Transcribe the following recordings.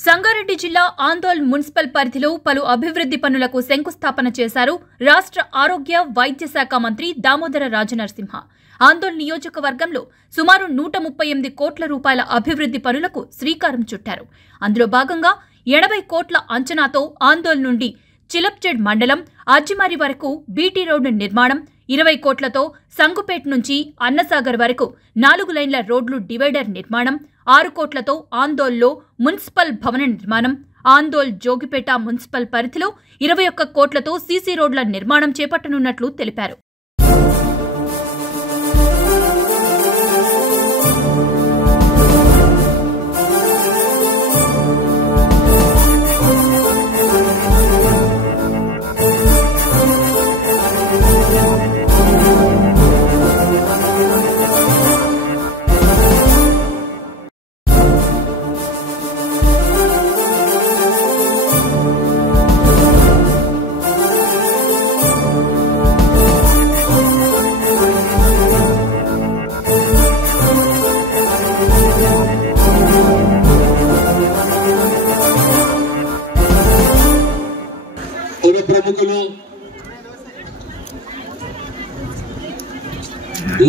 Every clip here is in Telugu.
సంగారెడ్డి జిల్లా ఆందోళ్ మున్సిపల్ పరిధిలో పలు అభివృద్ధి పనులకు శంకుస్థాపన చేశారు రాష్ట్ర ఆరోగ్య వైద్య శాఖ మంత్రి దామోదర రాజనరసింహ. ఆందోళ్ నియోజకవర్గంలో సుమారు 138 కోట్ల రూపాయల అభివృద్ధి పనులకు శ్రీకారం చుట్టారు. అందులో భాగంగా 80 కోట్ల అంచనాతో ఆందోళ్ నుండి చిలప్చెడ్ మండలం అజ్జిమరి వరకు బీటీ రోడ్డు నిర్మాణం, 20 కోట్లతో సంగుపేట్ నుంచి అన్నసాగర్ వరకు 4 లైన్ల రోడ్లు డివైడర్ నిర్మాణం, 6 కోట్లతో ఆందోళ్లో మున్సిపల్ భవన నిర్మాణం, ఆందోళ్ జోగిపేట మున్సిపల్ పరిధిలో 21 కోట్లతో సీసీ రోడ్ల నిర్మాణం చేపట్టనున్నట్లు తెలిపారు. ప్రముఖులు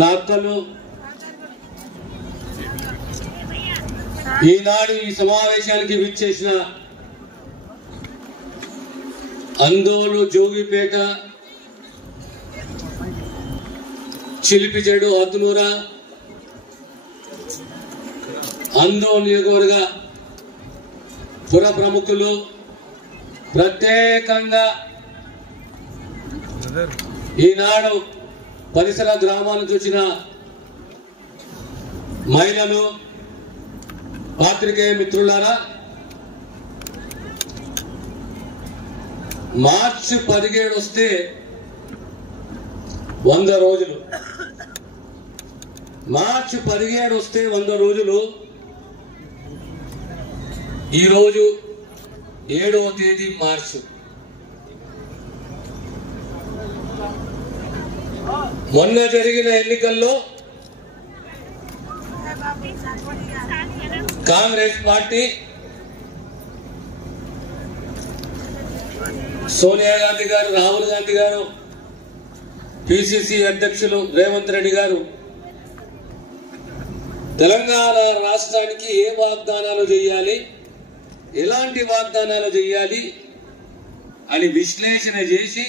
లాక్కలు ఈనాడు ఈ సమావేశానికి విచ్చేసిన ఆందోళ్ జోగిపేట చిలిపిచెడు ఆత్నూర ఆందోళ్ నియోజకవర్గ పుర ప్రముఖులు ప్రత్యేకంగా ఈనాడు పరిసర గ్రామాలను చూసిన మహిళలు, పాత్రికేయ మిత్రులారా, మార్చి 17 వస్తే 100 రోజులు. మార్చి 17 వస్తే 100 రోజులు. ఈరోజు 7వ తేదీ మార్చి. మొన్న జరిగిన ఎన్నికల్లో కాంగ్రెస్ పార్టీ సోనియా గాంధీ గారు, రాహుల్ గాంధీ గారు, పిసిసి అధ్యక్షులు రేవంత్ రెడ్డి గారు తెలంగాణ రాష్ట్రానికి ఏ వాగ్దానాలు చేయాలి, ఎలాంటి వాగ్దానాలు చేయాలి అని విశ్లేషణ చేసి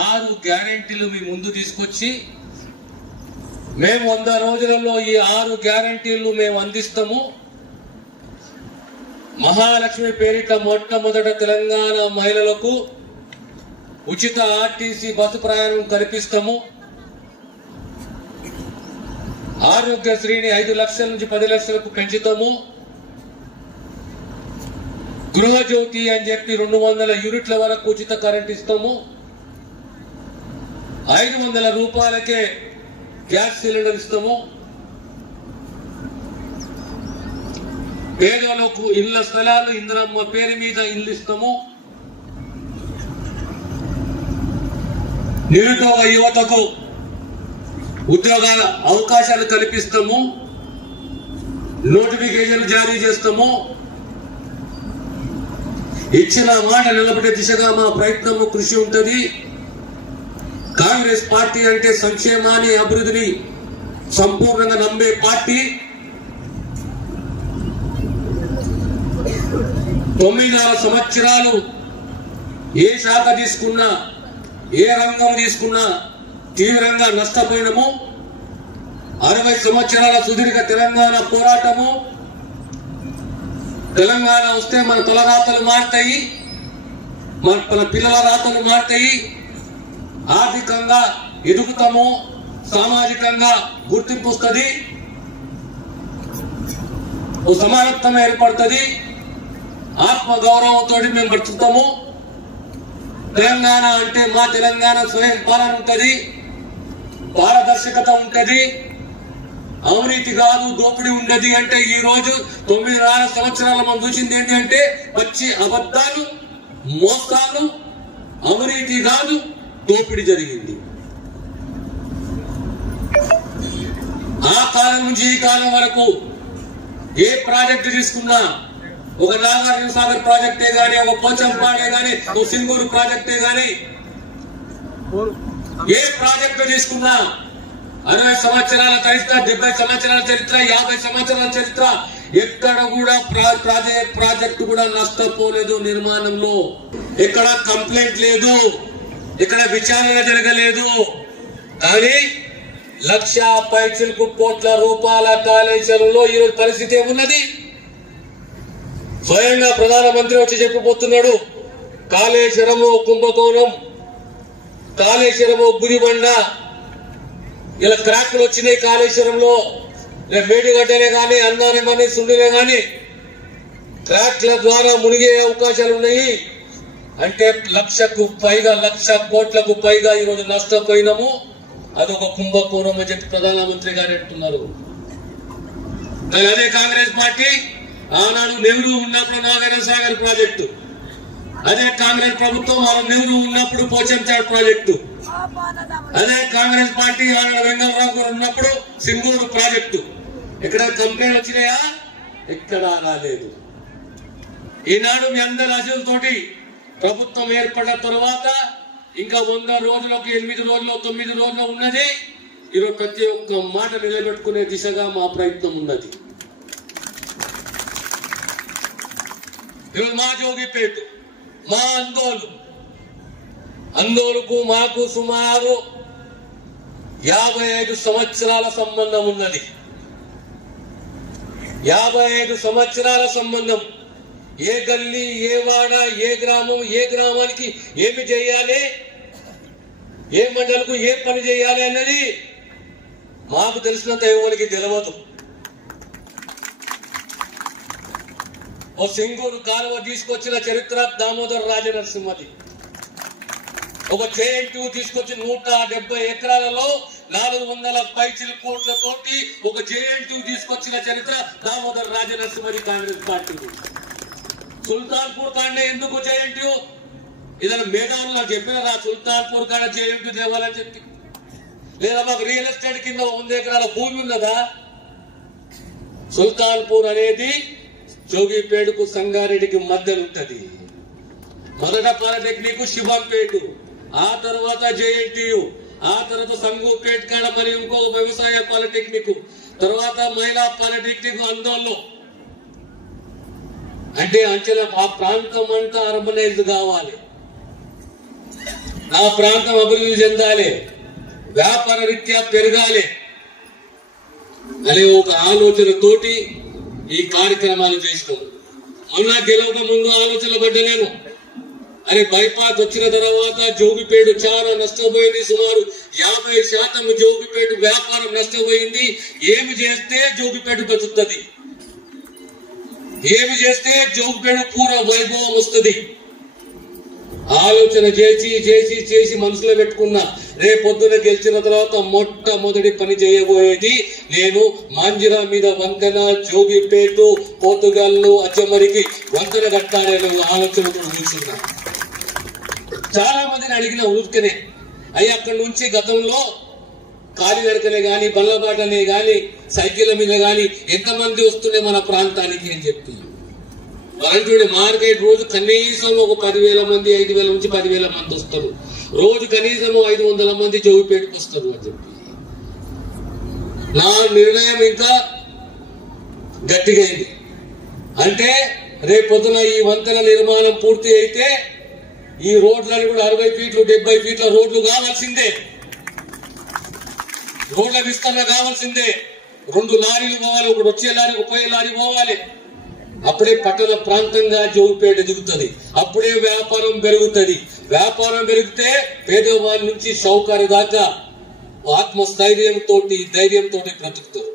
6 గ్యారెంటీలు మీ ముందు తీసుకొచ్చి మేము 100 రోజులలో ఈ 6 గ్యారెంటీలు మేము అందిస్తాము, మహాలక్ష్మి పేరిట మొట్టమొదట తెలంగాణ మహిళలకు ఉచిత ఆర్టీసీ బస్సు ప్రయాణం కల్పిస్తాము, ఆరోగ్యశ్రీని 5 లక్షల నుంచి 10 లక్షలకు పెంచుతాము, గృహజ్యోతి అని చెప్పి 200 యూనిట్ల వరకు ఉచిత కరెంట్ ఇస్తాము, 500 రూపాయలకే గ్యాస్ సిలిండర్ ఇస్తాము, పేదలకు ఇళ్ల స్థలాలు ఇందిరమ్మ పేరు మీద ఇల్లు ఇస్తాము, నిరుద్యోగ యువతకు ఉద్యోగాల అవకాశాలు కల్పిస్తాము, నోటిఫికేషన్లు జారీ చేస్తాము, ఇచ్చిన మాట నిలబడే దిశగా మా ప్రయత్నము కృషి ఉంటుంది. కాంగ్రెస్ పార్టీ అంటే సంక్షేమాన్ని, అభివృద్ధిని సంపూర్ణంగా నమ్మే పార్టీ. 9 సంవత్సరాలు ఏ శాఖ తీసుకున్నా, ఏ రంగం తీసుకున్నా తీవ్రంగా నష్టపోయినము. 60 సంవత్సరాల సుదీర్ఘ తెలంగాణ పోరాటము. తెలంగాణ వస్తే మన తలరాతలు మారుతాయి, మన పిల్లల రాతలు మారుతాయి, ఆర్థికంగా ఎదుగుతాము, సామాజికంగా గుర్తింపు వస్తుంది, ఓ సమానత్వం ఏర్పడుతుంది, ఆత్మగౌరవంతో మేము బ్రతుకుతాము. తెలంగాణ అంటే మా తెలంగాణ స్వయం పాలన ఉంటుంది, పారదర్శకత ఉంటుంది, అవినీతి కాదు, దోపిడీ ఉండదు. అంటే ఈ రోజు 9 సంవత్సరాలు మనం చూసింది ఏంటి అంటే వచ్చి అబద్ధాలు, మోసాలు, అవినీతి కాదు దోపిడీ జరిగింది. ఆ కాలం నుంచి ఈ కాలం వరకు ఏ ప్రాజెక్టు తీసుకున్నా ఒక నాగార్జున సాగర్ ప్రాజెక్టే గాని, ఒక పోచంపాడే గాని, ఒక సింగూరు ప్రాజెక్టే గాని, ఏ ప్రాజెక్టు తీసుకున్నా 60 సంవత్సరాల చరిత్ర, 70 సంవత్సరాల చరిత్ర, 50 సంవత్సరాల చరిత్ర, ఎక్కడ కూడా ప్రాజెక్టు కూడా నష్టపోలేదు. నిర్మాణంలో ఎక్కడ కంప్లైంట్ లేదు, ఇక్కడ విచారణ జరగలేదు. కానీ 1,00,000 కోట్ల రూపాయల కాళేశ్వరంలో ఈరోజు పరిస్థితి ఏమున్నది? స్వయంగా ప్రధానమంత్రి వచ్చి చెప్పిపోతున్నాడు, కాళేశ్వరము కుంభకోణం, కాళేశ్వరము గుదిబండ, ఇలా క్రాక్లు వచ్చినాయి కాళేశ్వరంలో. మేడిగడ్డనే గాని, అన్నానే గాని, సుండినే గాని క్రాక్ల ద్వారా మునిగే అవకాశాలు ఉన్నాయి. అంటే 1,00,000 కోట్లకు పైగా ఈరోజు నష్టపోయినాము. అదొక కుంభకోణం అని చెప్పి ప్రధానమంత్రి గారు అంటున్నారు. మరి అదే కాంగ్రెస్ పార్టీ ఆనాడు నెహ్రూ ఉన్నప్పుడు నాగార్జున సాగర్ ప్రాజెక్టు, అదే కాంగ్రెస్ ప్రభుత్వం నెహ్రూ ఉన్నప్పుడు పోచంపాడు ప్రాజెక్టు, అదే కాంగ్రెస్ పార్టీ ఆనాడు వెంగళరావు గారు ఉన్నప్పుడు సింగూరు ప్రాజెక్టు. ఎక్కడ కంప్లైంట్ వచ్చినాయా? ఎక్కడా రాలేదు. ఈనాడు మీ అందరి ఆశలతోటి ప్రభుత్వం ఏర్పడిన తర్వాత ఇంకా 100 రోజులకు 8 రోజులు 9 రోజులు ఉన్నది. ఈరోజు ప్రతి ఒక్క మాట నిలబెట్టుకునే దిశగా మా ప్రయత్నం ఉన్నది. ఈరోజు మా జోగిపేట, మా అందోలుకు మాకు సుమారు 55 సంవత్సరాల సంబంధం ఉన్నది. 55 సంవత్సరాల సంబంధం. ఏ గల్లీ, ఏ వాడ, ఏ గ్రామం, ఏ గ్రామానికి ఏమి చేయాలి, ఏ మండలకు ఏ పని చేయాలి అన్నది మాకు తెలిసినంత ఎవరికి తెలియదు. ఓ సింగూరు కాలువ తీసుకొచ్చిన చరిత్ర దామోదర రాజనరసింహది. ఒక JNTU తీసుకొచ్చి 170 ఎకరాలలో 400 కోట్లతోటి ఒక JNTU తీసుకొచ్చిన చరిత్ర దామోదర రాజనరసింహది కాంగ్రెస్ పార్టీ. సుల్తాన్పూర్ కాండే ఎందుకు JNTU? ఇదన్నా మేధావులు నాకు చెప్పినారా సుల్తాన్పూర్ కాడ JNTU తేవాలని చెప్పి? లేదా మాకు రియల్ ఎస్టేట్ కింద 100 ఎకరాల భూమి ఉన్నదా? సుల్తాన్పూర్ అనేది జోగిపేటకు సంగారెడ్డికి మధ్యలో ఉంటది. మొదట పాలిటెక్నిక్ శివంపేట, ఆ తర్వాత JNTU, ఆ తర్వాత సంగూపేట కాడ మరి ఇంకో వ్యవసాయ పాలిటెక్నిక్, తర్వాత మహిళా పాలిటెక్నిక్ అందోళ్ళు. అంటే అంచెల ఆ ప్రాంతం అంతా అర్బనైజ్ కావాలి, ఆ ప్రాంతం అభివృద్ధి చెందాలి, వ్యాపార రీత్యా పెరగాలి అనే ఒక ఆలోచనతోటి ఈ కార్యక్రమాలు చేసినాం. మొన్న గెలవక ముందు ఆలోచనలు పడ్డలేము. అరే బైపాస్ వచ్చిన తర్వాత జోగిపేట చాలా నష్టపోయింది. సుమారు 50% జోగిపేట వ్యాపారం నష్టపోయింది. ఏమి చేస్తే జోగిపేట బతుకుతుంది, ఏమి చేస్తే జోగిపేట పూర్వ వైభవం వస్తుంది ఆలోచన చేసి మనసులో పెట్టుకున్నా. రేపొద్దున గెలిచిన తర్వాత మొట్టమొదటి పని చేయబోయేది నేను మాంజిరా మీద వంతెన, జోగిపేట, పోతుగల్లు, అచ్చమరికి వంతెన కట్టాలనే ఆలోచనతో కూర్చున్నా. చాలా మందిని అడిగిన ఊరికనే అయ్యి అక్కడి నుంచి గతంలో కాలినడకనే గాని, బల్లబాటనే గాని, సైకిళ్ల మీద గాని ఎంతమంది వస్తుండే మన ప్రాంతానికి అని చెప్పి. వాలంటీర్ మార్కెట్ రోజు కనీసం ఒక 10,000 మంది, 5,000 నుంచి 10,000 మంది వస్తారు. రోజు కనీసం 500 మంది జోగిపేటకు వస్తారు అని చెప్పి నా నిర్ణయం ఇంకా గట్టిగా అయింది. అంటే రేపొద్దున ఈ వంతెన నిర్మాణం పూర్తి అయితే ఈ రోడ్లని కూడా 60 ఫీట్లు 70 ఫీట్ల రోడ్లు కావాల్సిందే, రోడ్ల విస్తరణ కావాల్సిందే. 2 లారీలు పోవాలి, ఒకటి వచ్చే లారీ, ఒక పోయే లారీ పోవాలి. అప్పుడే పట్టణ ప్రాంతంగా జోగిపేట దిగుతుంది, అప్పుడే వ్యాపారం పెరుగుతుంది. వ్యాపారం పెరిగితే పేదవాళ్ళ నుంచి సౌకర్య దాకా ఆత్మస్థైర్యంతో ధైర్యంతో బ్రతుకుతారు.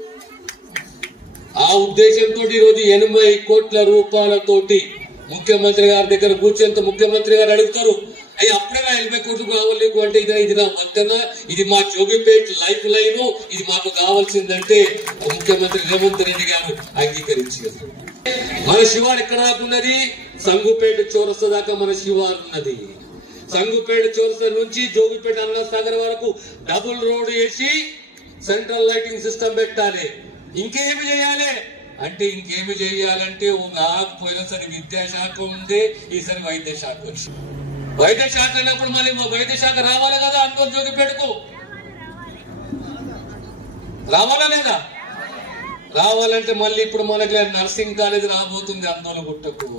ఆ ఉద్దేశంతో ఈరోజు 80 కోట్ల రూపాయలతోటి ముఖ్యమంత్రి గారి దగ్గర కూర్చొని ముఖ్యమంత్రి గారు అడుగుతారు, అయ్యి అప్పుడే 80 కోట్లు కావాలి నీకు అంటే ఇది నా వంతెన, ఇది మా జోగిపేట లైఫ్ లైన్, ఇది మాకు కావాల్సిందంటే ముఖ్యమంత్రి రేవంత్ రెడ్డి గారు అంగీకరించారు. మన శివారు ఎక్కడ ఉన్నది? సంగుపేట చౌరస్తా దాకా మన శివారు ఉన్నది. సంగుపేట చౌరస్తా నుంచి జోగిపేట అన్నసాగర్ వరకు డబుల్ రోడ్ వేసి సెంట్రల్ లైటింగ్ సిస్టమ్ పెట్టాలి. ఇంకేమి చేయాలి? అంటే ఇంకేమి చేయాలంటే నాకు పోయినసారి విద్యాశాఖ ఉండే, ఈసారి వైద్య శాఖ వచ్చింది. వైద్య శాఖ అన్నప్పుడు మళ్ళీ వైద్య శాఖ రావాలి కదా అందరూ జోగిపేటకు, రావాలా లేదా? రావాలంటే మళ్ళీ ఇప్పుడు మనకి నర్సింగ్ కాలేజ్ రాబోతుంది అందోలగుట్టకు.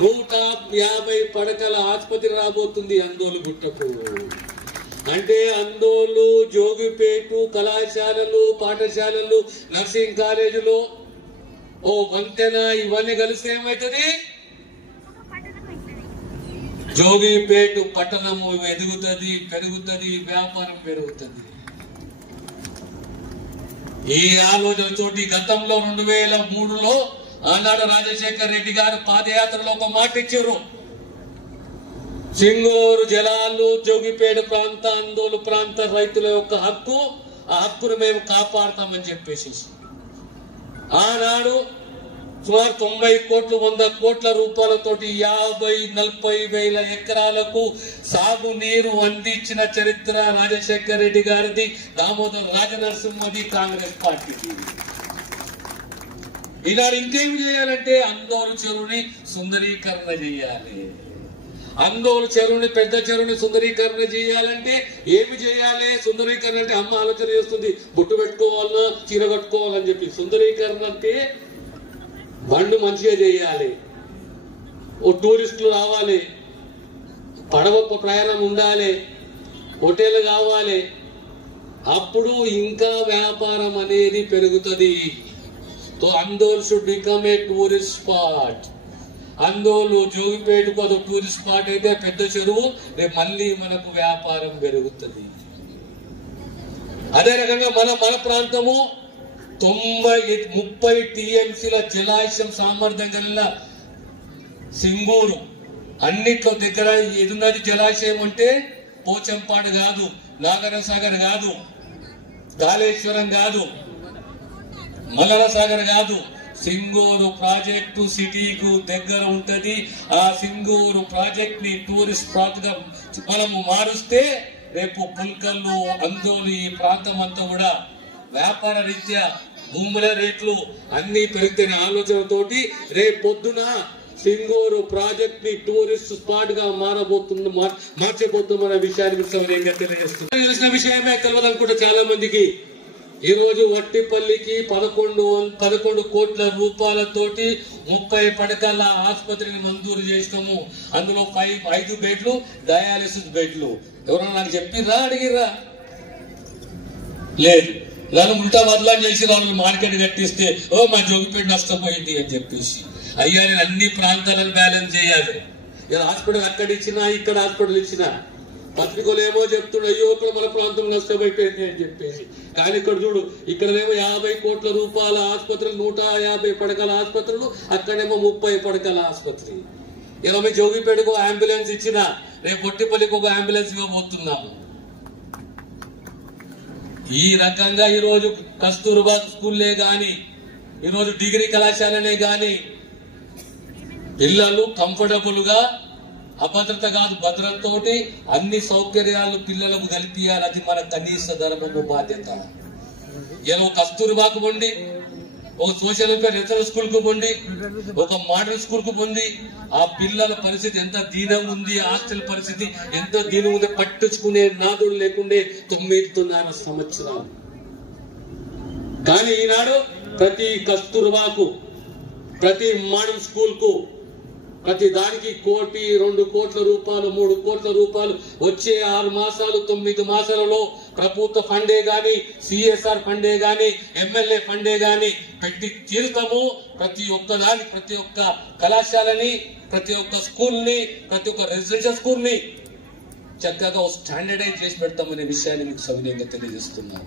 150 పడకల ఆసుపత్రి రాబోతుంది అందోలగుట్టకు. అంటే అందోలు, జోగిపేటు కళాశాలలు, పాఠశాలలు, నర్సింగ్ కాలేజీలు, ఓ వంతెన ఇవన్నీ కలిసి ఏమవుతుంది? జోగిపేటు పట్టణము ఎదుగుతుంది, పెరుగుతుంది, వ్యాపారం పెరుగుతుంది. ఈ ఆలోచనతోటి గతంలో 2003లో ఆనాడు రాజశేఖర్ రెడ్డి గారు పాదయాత్రలో ఒక మాట ఇచ్చారు. సింగూరు జలాలు, జోగిపేట ప్రాంత, అందోలు ప్రాంత రైతుల యొక్క హక్కు, ఆ హక్కును మేము కాపాడతామని చెప్పేసి ఆనాడు సుమారు 90 కోట్లు 100 కోట్ల రూపాయలతోటి 50-40 వేల ఎకరాలకు సాగునీరు అందించిన చరిత్ర రాజశేఖర్ రెడ్డి గారిది, దామోదర్ రాజనరసింహది, కాంగ్రెస్ పార్టీకి. ఈనాడు ఇంకేం చేయాలంటే అందోలు చెరువుని సుందరీకరణ చేయాలి. అందోలు చెరువుని, పెద్ద చెరువుని సుందరీకరణ చేయాలంటే ఏమి చేయాలి? సుందరీకరణ అంటే అమ్మ ఆలోచన చేస్తుంది, బొట్టు పెట్టుకోవాలన్నా చీర కట్టుకోవాలని చెప్పి. సుందరీకరణ అంటే బండ్లు మంచిగా చేయాలి, ఓ టూరిస్టులు రావాలి, పడవ ప్రయాణం ఉండాలి, హోటల్ కావాలి, అప్పుడు ఇంకా వ్యాపారం అనేది పెరుగుతుంది. So Andol should become a tourist spot. Andol జోగిపేటకు అది టూరిస్ట్ స్పాట్ అయితే పెద్ద చెరువు రేపు మళ్ళీ మనకు వ్యాపారం పెరుగుతుంది. అదే రకంగా మన ప్రాంతము 30 టీఎంసీల జలాశయం సామర్థ్యం కలిగిన సింగూరు, అన్నిట్లో దగ్గర ఎదున్నది జలాశయం అంటే పోచంపాడు కాదు, నాగరసాగర్ కాదు, కాళేశ్వరం కాదు, మల్లరసాగర్ కాదు, సింగూరు ప్రాజెక్టు సిటీకు దగ్గర ఉంటది. ఆ సింగూరు ప్రాజెక్ట్ ని టూరిస్ట్ స్పాట్ గా మనము మారుస్తే రేపు పుల్కల్లు, అందోలు ఈ ప్రాంతం అంతా కూడా వ్యాపార రీత్యా భూముల రేట్లు అన్ని పెరుగుతున్న ఆలోచనతోటి రేపు పొద్దున సింగూరు ప్రాజెక్ట్ ని టూరిస్ట్ స్పాట్ గా మార్చిపోతున్న విషయాన్ని తెలియజేస్తున్నా. విషయమే కలవదనుకుంటే చాలా మందికి ఈ రోజు వట్టిపల్లికి 11 కోట్ల రూపాయలతోటి 30 పడకల ఆసుపత్రిని మంజూరు చేస్తాము. అందులో 5 బెడ్లు డయాలిసిస్ బెడ్లు. ఎవరన్నా నాకు చెప్పిర్రా, అడిగిర్రా? లేదు. నన్ను ఉల్టా బదలాన్ని చేసి వాళ్ళు మార్కెట్ కట్టిస్తే మా జోగిపేట నష్టపోయింది అని చెప్పేసి. అయ్యా నేను అన్ని ప్రాంతాలను బ్యాలెన్స్ చేయాలి. నేను హాస్పిటల్ అక్కడ ఇచ్చినా, ఇక్కడ హాస్పిటల్ ఇచ్చినా, పత్రికలు ఏమో చెప్తుండే అయ్యో ఇక్కడ మన ప్రాంతం నష్టమైపోయింది అని చెప్పేసి. కానీ ఇక్కడ చూడు, ఇక్కడనేమో 50 కోట్ల రూపాయల ఆసుపత్రులు, 150 పడకల ఆసుపత్రులు, అక్కడేమో 30 పడకల ఆసుపత్రి. ఇలా మీ జోగిపేటకు అంబులెన్స్ ఇచ్చిన రేపు పొట్టిపల్లికి ఒక అంబులెన్స్ ఇవ్వబోతున్నాము. ఈ రకంగా ఈరోజు కస్తూర్బా స్కూల్లే గాని, ఈరోజు డిగ్రీ కళాశాలనే గాని పిల్లలు కంఫర్టబుల్ గా, అభద్రత కాదు భద్రతతోటి అన్ని సౌకర్యాలు పిల్లలకు కల్పియాలి. అది మన కనీస ధర్మము, బాధ్యత. ఏదో కస్తూర్బాకు పొండి, ఒక సోషల్ వెల్ఫేర్ స్కూల్ కు పొండి, ఒక మోడల్ స్కూల్ కు పొంది ఆ పిల్లల పరిస్థితి ఎంత దీనంగా ఉంది, హాస్టల్ పరిస్థితి ఎంత దీనం ఉంది, పట్టించుకునే నాదుడు లేకుండే 9.5 సంవత్సరాలు. కానీ ఈనాడు ప్రతి కస్తూర్బాకు, ప్రతి మోడల్ స్కూల్ కు, ప్రతి దానికి 1 కోటి, 2 కోట్ల రూపాయలు, 3 కోట్ల రూపాయలు వచ్చే 6 మాసాలు 9 మాసాలలో ప్రభుత్వ ఫండే గాని, సిఎస్ఆర్ ఫండే గాని, ఎమ్మెల్యే ఫండే గాని పెట్టి తీరుతాము. ప్రతి ఒక్క దానికి, ప్రతి ఒక్క కళాశాలని, ప్రతి ఒక్క స్కూల్ ని, ప్రతి ఒక్క రెసిడెన్షియల్ స్కూల్ ని చక్కగా స్టాండర్డైజ్ చేసి పెడతామనే విషయాన్ని మీకు సవినయంగా తెలియజేస్తున్నాను.